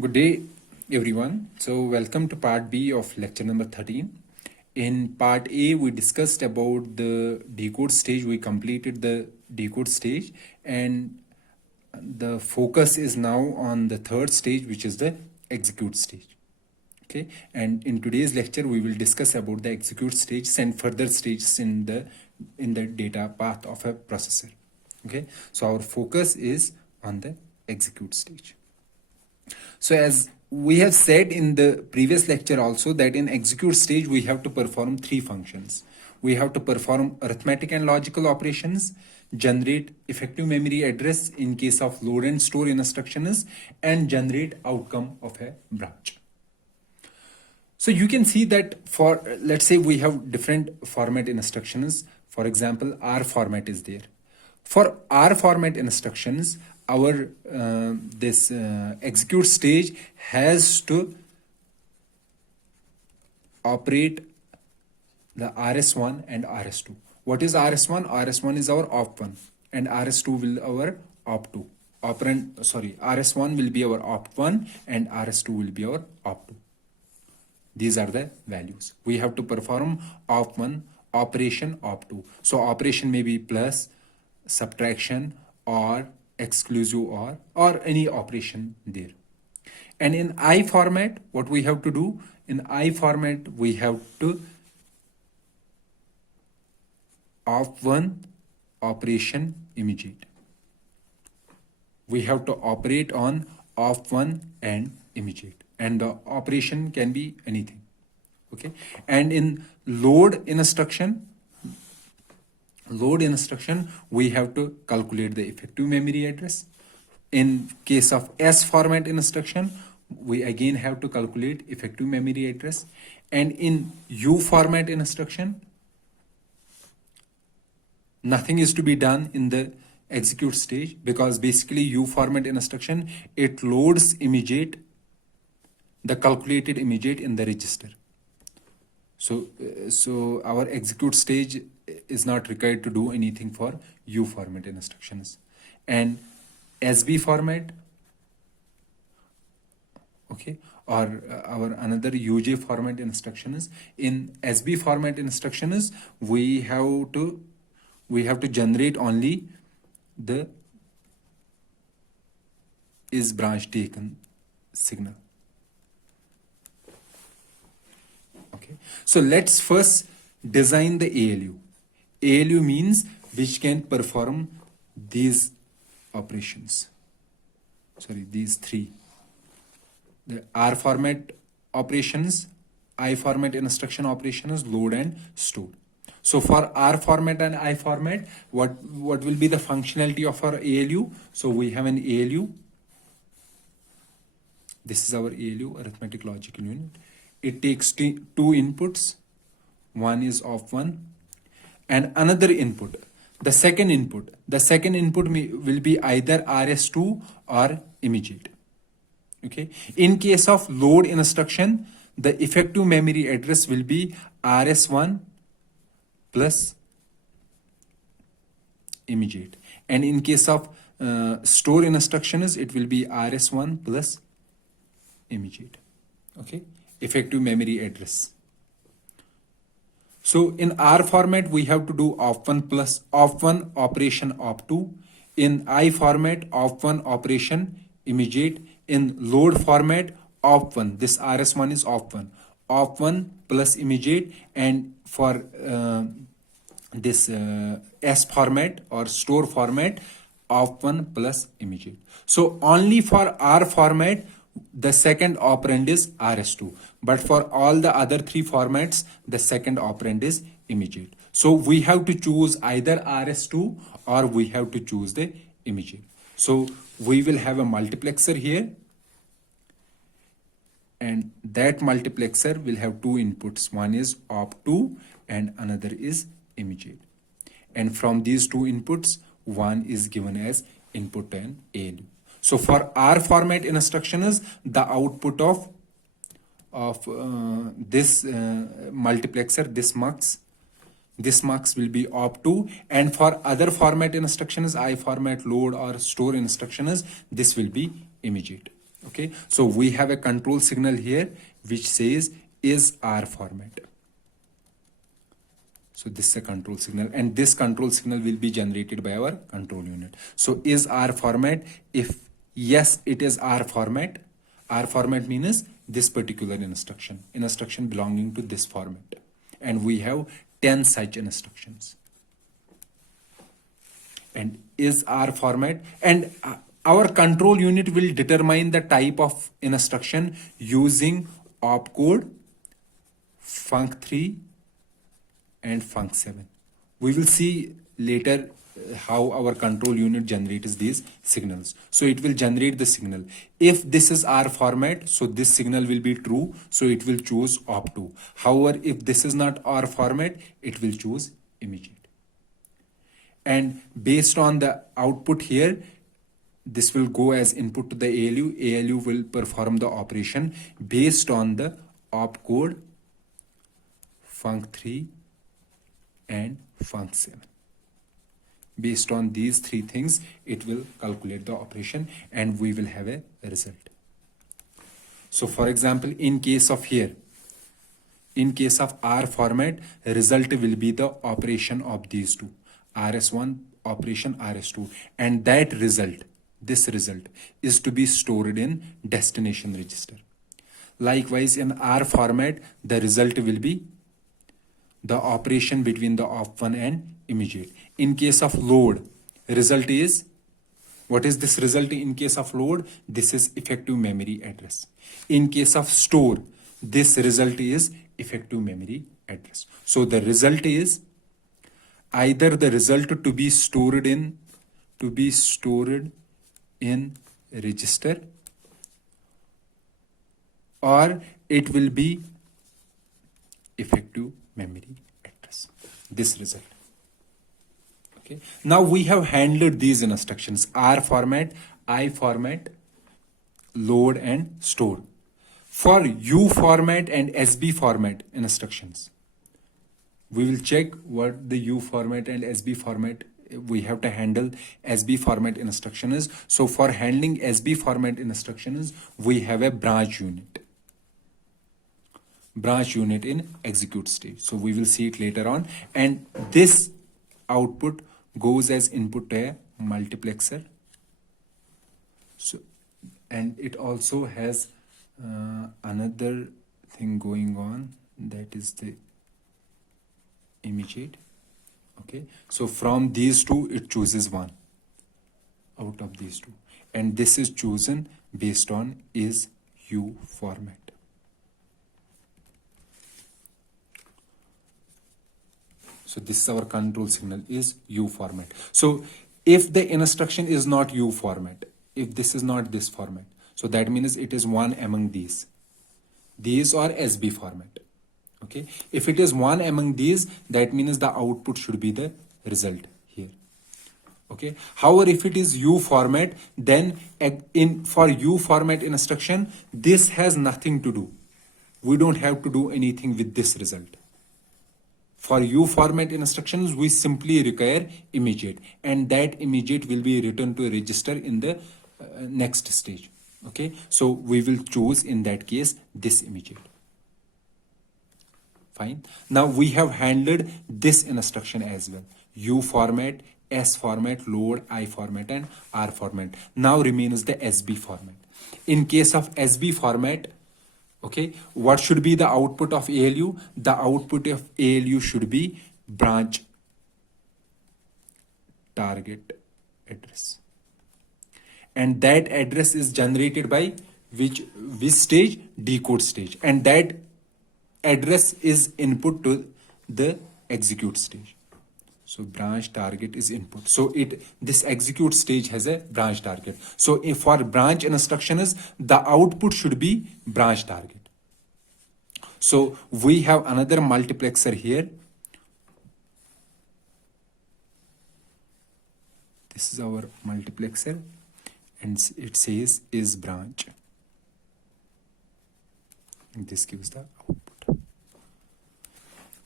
Good day, everyone. So, welcome to part B of lecture number 13. In part A, we discussed about the decode stage. We completed the decode stage, and the focus is now on the third stage, which is the execute stage. Okay, and in today's lecture, we will discuss about the execute stages and further stages in the data path of a processor. Okay, so our focus is on the execute stage. So as we have said in the previous lecture also, that in execute stage we have to perform three functions. We have to perform arithmetic and logical operations, generate effective memory address in case of load and store instructions, and generate outcome of a branch. So you can see that for, let's say we have different format instructions. For example, R format is there. For R format instructions, our this execute stage has to operate the RS1 and RS2. What is RS1? RS1 is our op1 and RS2 will our op2. RS1 will be our op1 and RS2 will be our op2. These are the values. We have to perform op1 operation op2. So operation may be plus, subtraction, or exclusive or any operation there. And in I format, what we have to do, in I format we have to op1 operation immediate. We have to operate on op1 and immediate, and the operation can be anything. Okay, and in load instruction, we have to calculate the effective memory address. In case of S format instruction, we again have to calculate effective memory address. And in U format instruction, nothing is to be done in the execute stage, because basically U format instruction, it loads immediate, the calculated immediate in the register. So our execute stage is not required to do anything for U format instructions. And SB format, okay, or our another UJ format instructions. In SB format instructions, we have to generate only the is branch taken signal. Okay, so let's first design the ALU. ALU means which can perform these operations. Sorry, these three. The R format operations, I format instruction operations, load and store. So for R format and I format, what will be the functionality of our ALU? So we have an ALU. This is our ALU, arithmetic logical unit. It takes two inputs. One is op1 and another input. The second input will be either RS2 or immediate. Okay. In case of load instruction, the effective memory address will be RS1 plus immediate. And in case of store instructions, it will be RS1 plus immediate. Okay. Effective memory address. So in R format, we have to do op1 plus op1 operation op2. In I format, op1 operation immediate. In load format, op1. This RS1 is op1 plus immediate. And for this S format or store format, op1 plus immediate. So only for R format, the second operand is RS2, but for all the other three formats, the second operand is immediate. So we have to choose either RS2 or we have to choose the immediate. So we will have a multiplexer here, and that multiplexer will have two inputs. One is op2 and another is immediate. And from these two inputs, one is given as input and ALU. So for R format instructions, the output of this multiplexer, this mux will be op2, and for other format instructions, I format, load or store instructions, this will be immediate. Okay, so we have a control signal here which says is R format. So this is a control signal, and this control signal will be generated by our control unit. So is R format? If yes, it is R format. R format means this particular instruction belonging to this format. And we have 10 such instructions. And is R format, and our control unit will determine the type of instruction using opcode, func3 and func7. We will see later how our control unit generates these signals. So it will generate the signal. If this is R format, so this signal will be true, so it will choose op2. However, if this is not R format, it will choose immediate. And based on the output here, this will go as input to the ALU. ALU will perform the operation based on the opcode, func3 and func7. Based on these three things, it will calculate the operation and we will have a result. So for example, in case of R format, result will be the operation of these two, RS1 operation RS2, and that result, this result is to be stored in destination register. Likewise, in R format, the result will be the operation between the op1 and immediate. In case of load, result is, what is this result in case of load? This is effective memory address. In case of store, this result is effective memory address. So the result is either the result to be stored in register, or it will be effective memory address, this result. Okay, now we have handled these instructions: R format, I format, load and store. For U format and SB format instructions, we will check what the U format and SB format we have to handle. SB format instruction is, so for handling SB format instructions, we have a branch unit in execute stage. So we will see it later on, and this output goes as input to a multiplexer. So, and it also has another thing going on, that is the immediate. Okay, so from these two it chooses one out of these two, and this is chosen based on is U format. So this is our control signal, is U format. So if the instruction is not U format, if this is not this format, so that means it is one among these are SB format. Okay, if it is one among these, that means the output should be the result here. Okay, however, if it is U format, then for U format instruction, this has nothing to do. We don't have to do anything with this result. For U format instructions, we simply require immediate, and that immediate will be written to a register in the next stage. Okay, so we will choose in that case this immediate. Fine. Now we have handled this instruction as well: U format, S format, load, I format and R format. Now remains the SB format. In case of SB format, okay, what should be the output of ALU? The output of ALU should be branch target address, and that address is generated by which stage? Decode stage, and that address is input to the execute stage. So branch target is input. So this execute stage has a branch target. So if for branch instruction is, the output should be branch target. So we have another multiplexer here. This is our multiplexer, and it says is branch, and this gives the output.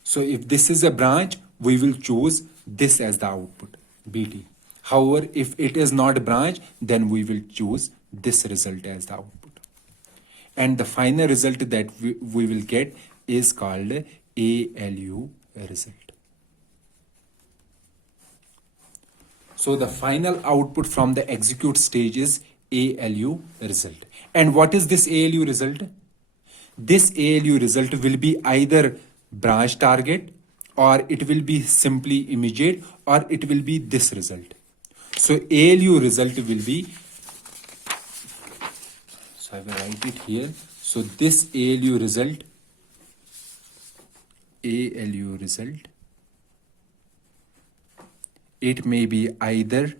So if this is a branch, we will choose this as the output, BT. However, if it is not a branch, then we will choose this result as the output. And the final result that we will get is called ALU result. So the final output from the execute stage is ALU result. And what is this ALU result? This ALU result will be either branch target, or it will be simply immediate, or it will be this result. So ALU result will be, so I will write it here. So this ALU result, it may be either,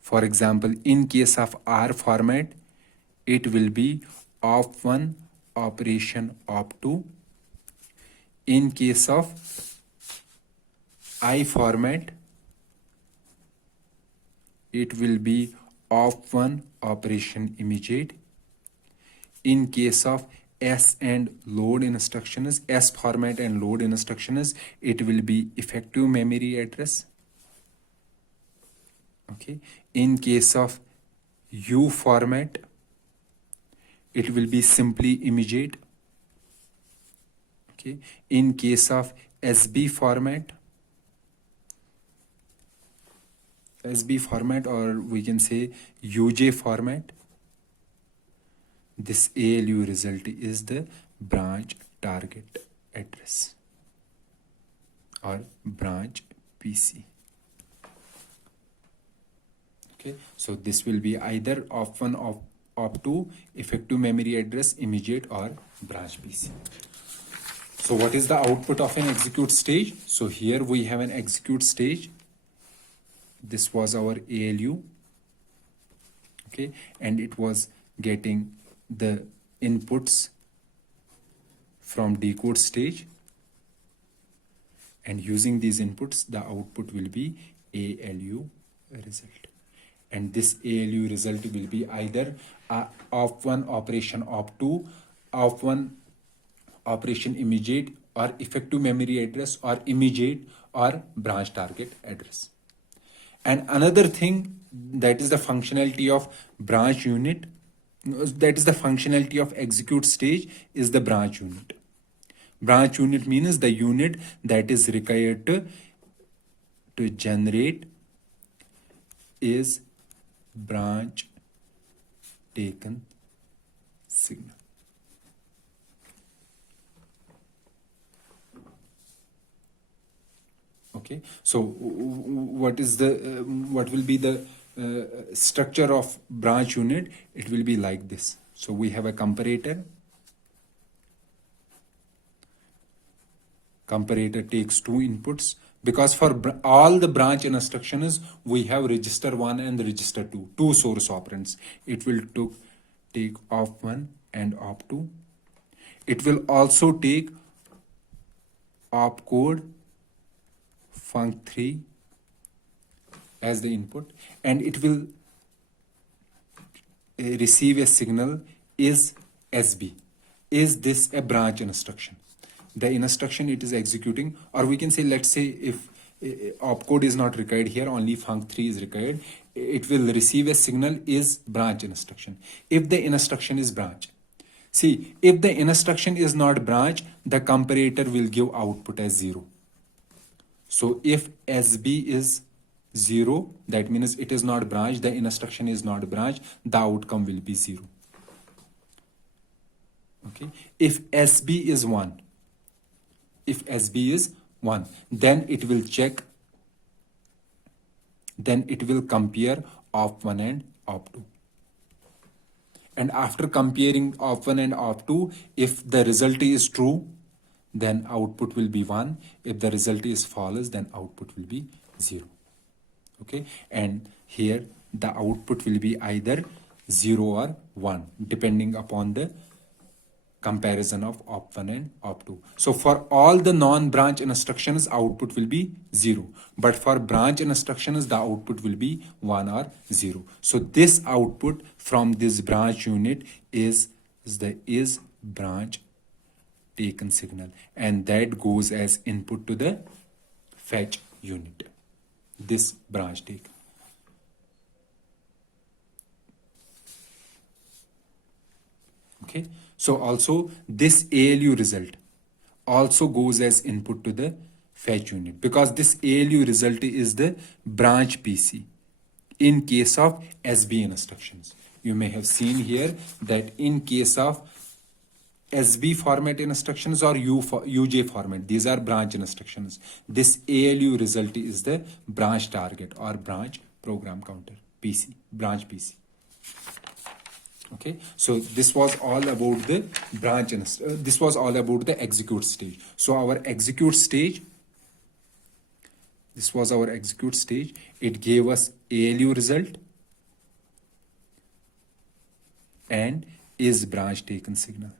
for example, in case of R format, it will be op1 operation op2. In case of I format, it will be op1 operation immediate. In case of S and load instructions, S format and load instructions, it will be effective memory address. Okay. In case of U format, it will be simply immediate. Okay. In case of SB format, or we can say UJ format, this ALU result is the branch target address or branch PC. Okay, so this will be either op1, op2, effective memory address, immediate, or branch PC. So what is the output of an execute stage? So here we have an execute stage. This was our ALU. Okay, and it was getting the inputs from decode stage, and using these inputs the output will be ALU result. And this ALU result will be either op1 operation op2, op1 operation immediate, or effective memory address, or immediate, or branch target address. And another thing, that is the functionality of branch unit, that is the functionality of execute stage, is the branch unit. Branch unit means the unit that is required to generate is branch taken signal. Okay, so what is the what will be the structure of branch unit? It will be like this. So we have a comparator. Comparator takes two inputs, because for all the branch instructions we have register 1 and register 2, two source operands. It will take op1 and op2. It will also take opcode func3 as the input, and it will receive a signal is SB. Is this a branch instruction? The instruction it is executing, or we can say, let's say if opcode is not required here, only func3 is required, it will receive a signal is branch instruction. If the instruction is branch, see, if the instruction is not branch, the comparator will give output as 0. So if SB is 0, that means it is not branch, the instruction is not branch, the outcome will be 0. Okay, if SB is 1, then it will check, then it will compare op1 and op2. And after comparing op1 and op2, if the result is true, then output will be 1. If the result is false, then output will be 0. Okay, and here the output will be either 0 or 1, depending upon the comparison of op1 and op2. So for all the non-branch instructions, output will be 0. But for branch instructions, the output will be 1 or 0. So this output from this branch unit is the branch taken signal, and that goes as input to the fetch unit. This branch taken. Okay, so also this ALU result also goes as input to the fetch unit, because this ALU result is the branch PC in case of SB instructions. You may have seen here that in case of SB format instructions or UJ format, these are branch instructions. This ALU result is the branch target or branch program counter PC, branch PC. Okay, so this was all about the this was all about the execute stage. So our execute stage, this was our execute stage. It gave us ALU result and is branch taken signal.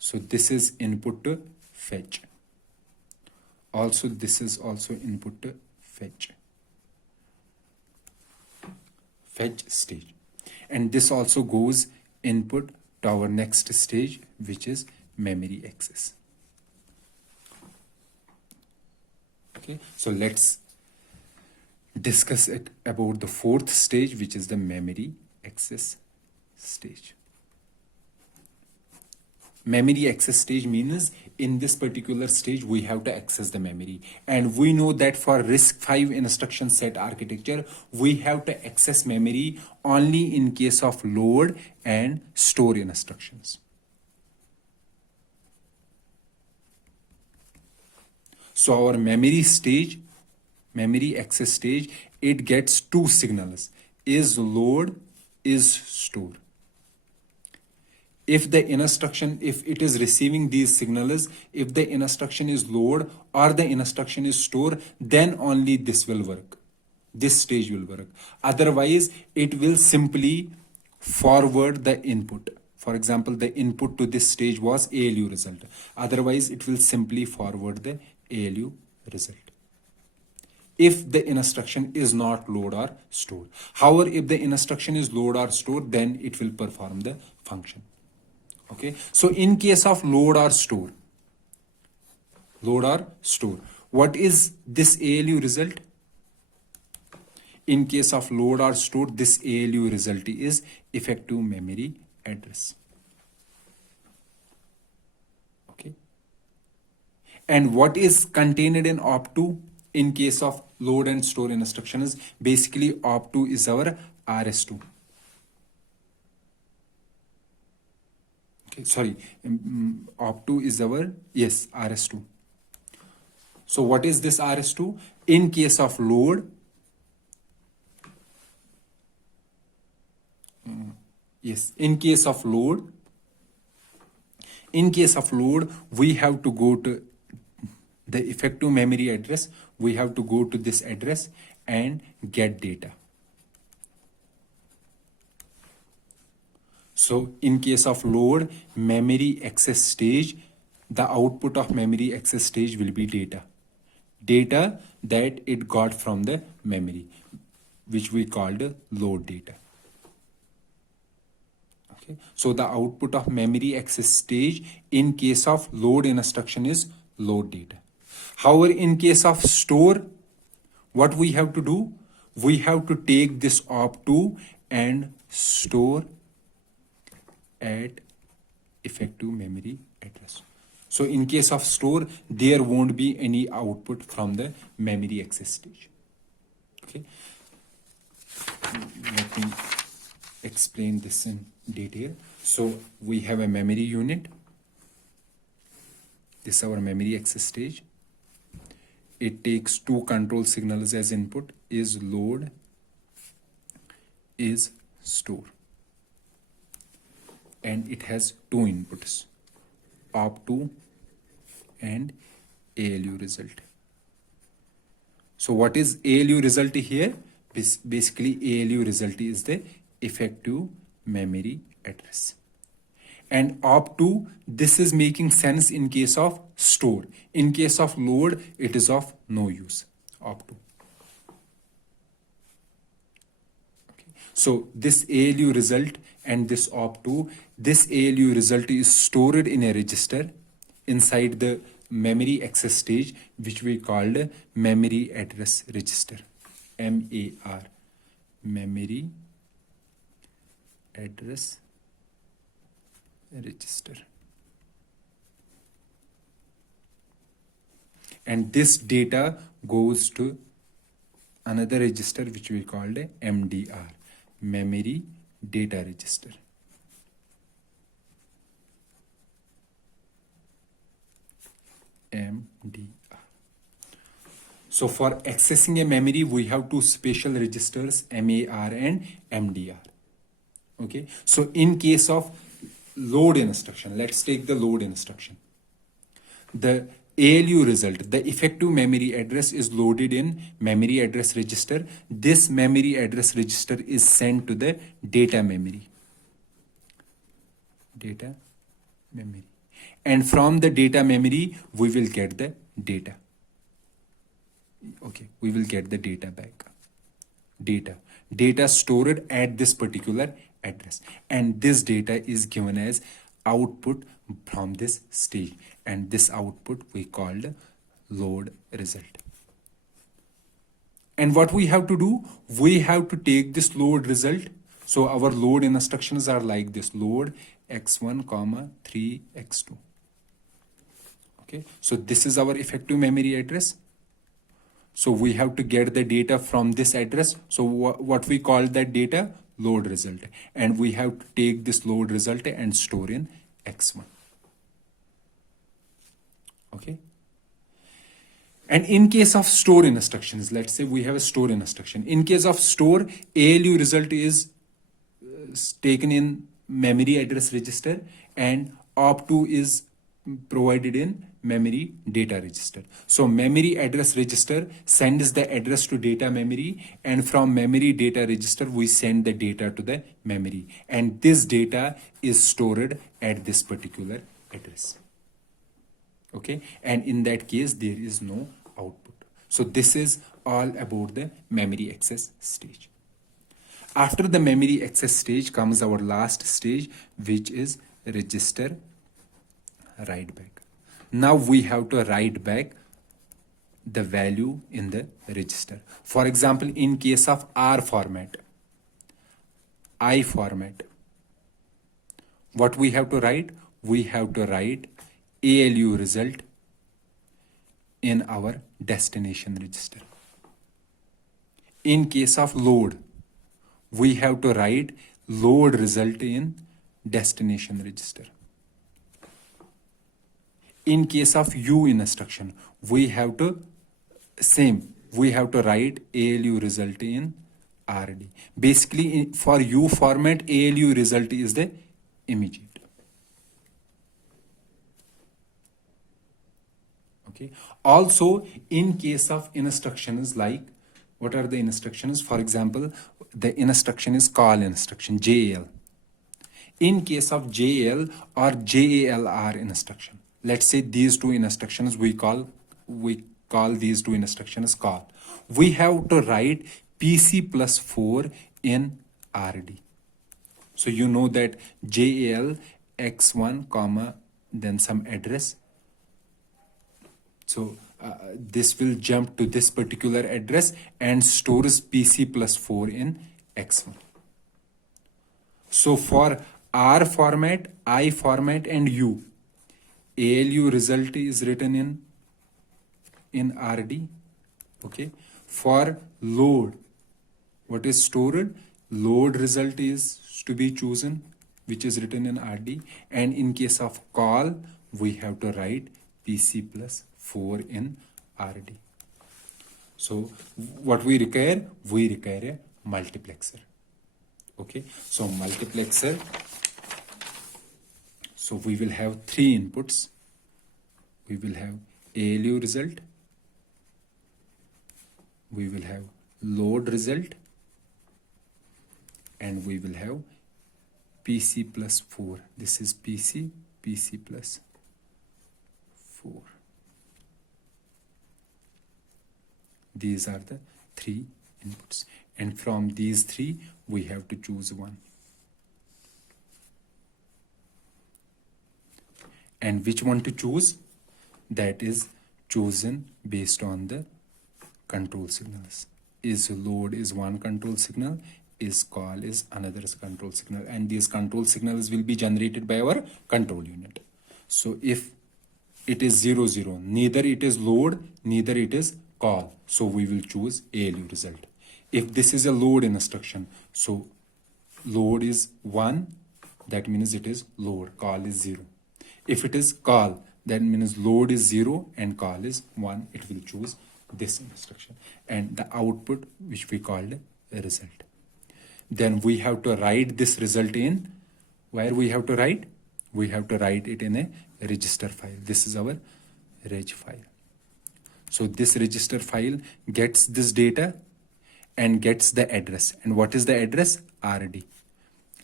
So this is input to fetch. Also, this is also input to fetch stage. And this also goes input to our next stage, which is memory access. Okay, so let's discuss it about the fourth stage, which is the memory access stage. Memory access stage means in this particular stage we have to access the memory, and we know that for RISC-V instruction set architecture we have to access memory only in case of load and store instructions. So our memory stage, memory access stage, it gets two signals, is load, is store. If the instruction, if it is receiving these signals, if the instruction is load or the instruction is store, then only this will work. This stage will work. Otherwise, it will simply forward the input. For example, the input to this stage was ALU result. Otherwise, it will simply forward the ALU result if the instruction is not load or store. However, if the instruction is load or store, then it will perform the function. Okay, so in case of load or store, what is this ALU result? In case of load or store, this ALU result is effective memory address. Okay, and what is contained in OP2 in case of load and store instructions? Basically, OP2 is our RS2. Sorry, OP2 is our, yes, RS2. So what is this RS2? In case of load, yes, in case of load, we have to go to the effective memory address. We have to go to this address and get data. So in case of load, memory access stage, the output of memory access stage will be data. Data that it got from the memory, which we called load data. Okay, so the output of memory access stage in case of load instruction is load data. However, in case of store, what we have to do? We have to take this OP2 and store at effective memory address. So in case of store, there won't be any output from the memory access stage. Okay, let me explain this in detail. So we have a memory unit. This is our memory access stage. It takes two control signals as input, is load, is store. And it has two inputs, OP2 and ALU result. So what is ALU result here? Basically, ALU result is the effective memory address. And OP2, this is making sense in case of store. In case of load, it is of no use, OP2. Okay. So this ALU result and this OP2, this ALU result is stored in a register inside the memory access stage, which we called memory address register, MAR, memory address register, and this data goes to another register which we called a MDR, memory data register. MDR. So for accessing a memory, we have two special registers, MAR and MDR. Okay, so in case of load instruction, let's take the load instruction. The ALU result, the effective memory address is loaded in memory address register. This memory address register is sent to the data memory. Data memory. And from the data memory, we will get the data. Okay, we will get the data back. Data stored at this particular address. And this data is given as output from this stage. And this output we called load result. And what we have to do, we have to take this load result. So our load instructions are like this: load x1 comma 3x2. Okay, so this is our effective memory address. So we have to get the data from this address. So what we call that data? Load result. And we have to take this load result and store in x1. Okay. And in case of store instructions, let's say we have a store instruction. In case of store, ALU result is taken in memory address register and op2 is provided in memory data register. So memory address register sends the address to data memory, and from memory data register we send the data to the memory, and this data is stored at this particular address. Okay, and in that case there is no output. So this is all about the memory access stage. After the memory access stage comes our last stage, which is register write back. Now we have to write back the value in the register. For example, in case of R format, I format, what we have to write? We have to write ALU result in our destination register. In case of load, we have to write load result in destination register. In case of U instruction, we have to write ALU result in RD. Basically, for U format, ALU result is the immediate. Okay. Also, in case of instructions, like what are the instructions? For example, the instruction is call instruction, JAL. In case of JAL or JALR instruction, let's say these two instructions we call these two instructions call. We have to write PC plus 4 in RD. So you know that JAL x1 comma then some address. So this will jump to this particular address and stores PC plus 4 in x1. So for R format, I format and U, ALU result is written in RD. Okay. For load, what is stored? Load result is to be chosen, which is written in RD. And in case of call, we have to write PC plus 4 in RD. So what we require? We require a multiplexer. Okay. So multiplexer. So we will have 3 inputs. We will have ALU result. We will have load result. And we will have PC plus 4. This is PC plus 4. These are the 3 inputs. And from these 3, we have to choose one. And which one to choose? That is chosen based on the control signals. Is load is one control signal, is call is another control signal, and these control signals will be generated by our control unit. So if it is 0 0, neither it is load, neither it is call, so we will choose ALU result. If this is a load instruction, so load is 1, that means it is load, call is 0. If it is call, that means load is 0 and call is 1, it will choose this instruction, and the output which we called a result. Then we have to write this result in, where we have to write? We have to write it in a register file. This is our reg file. So this register file gets this data and gets the address. And what is the address? RD.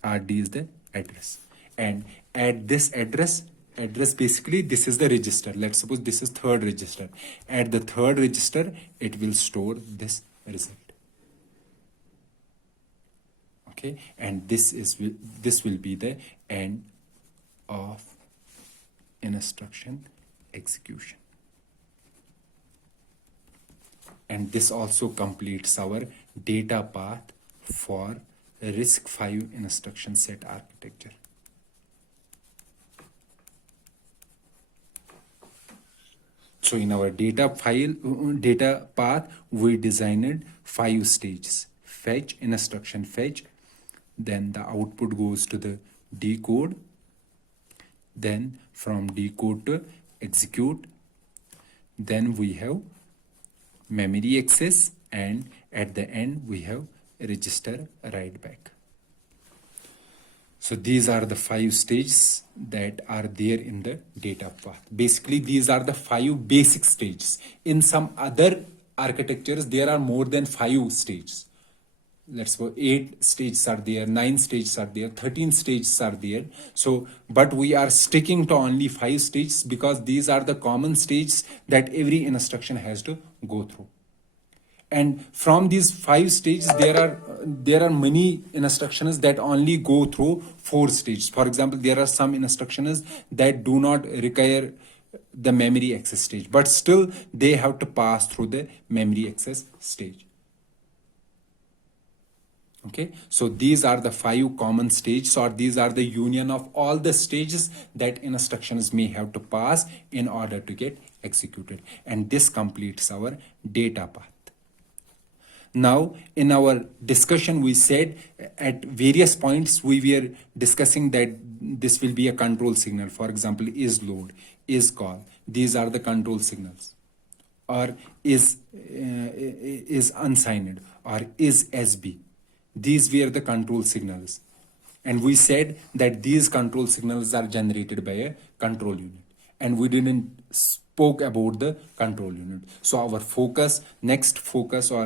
RD is the address. And at this address basically this is the register. Let's suppose this is third register. At the third register, it will store this result. Okay, and this will be the end of instruction execution. And this also completes our data path for RISC-V instruction set architecture. So in our data path, we designed 5 stages: fetch, instruction fetch, then the output goes to the decode, then from decode to execute, then we have memory access, and at the end we have register write back. So these are the 5 stages that are there in the data path. Basically, these are the 5 basic stages. In some other architectures, there are more than 5 stages. Let's go, 8 stages are there, 9 stages are there, 13 stages are there. So, but we are sticking to only 5 stages because these are the common stages that every instruction has to go through. And from these 5 stages, there are many instructions that only go through 4 stages. For example, there are some instructions that do not require the memory access stage, but still they have to pass through the memory access stage. Okay, so these are the 5 common stages, or these are the union of all the stages that instructions may have to pass in order to get executed. And this completes our data path. Now, in our discussion, we said at various points we were discussing that this will be a control signal. For example, is load, is call. These are the control signals. Or is unsigned, or is SB. These were the control signals. And we said that these control signals are generated by a control unit. And we didn't spoke about the control unit. So our next focus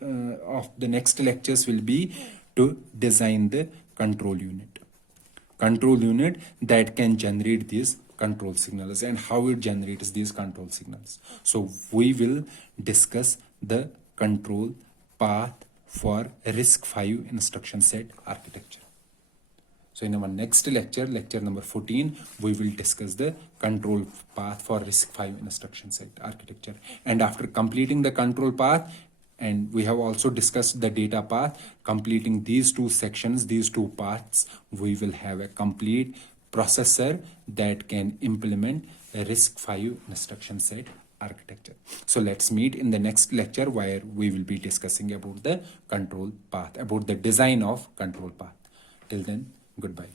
of the next lectures will be to design the control unit. Control unit that can generate these control signals and how it generates these control signals. So we will discuss the control path for RISC-V instruction set architecture. So in our next lecture, lecture number 14, we will discuss the control path for RISC-V instruction set architecture. And after completing the control path, and we have also discussed the data path, completing these 2 sections, these 2 parts, we will have a complete processor that can implement a RISC-V instruction set architecture. So let's meet in the next lecture where we will be discussing about the control path, about the design of control path. Till then, goodbye.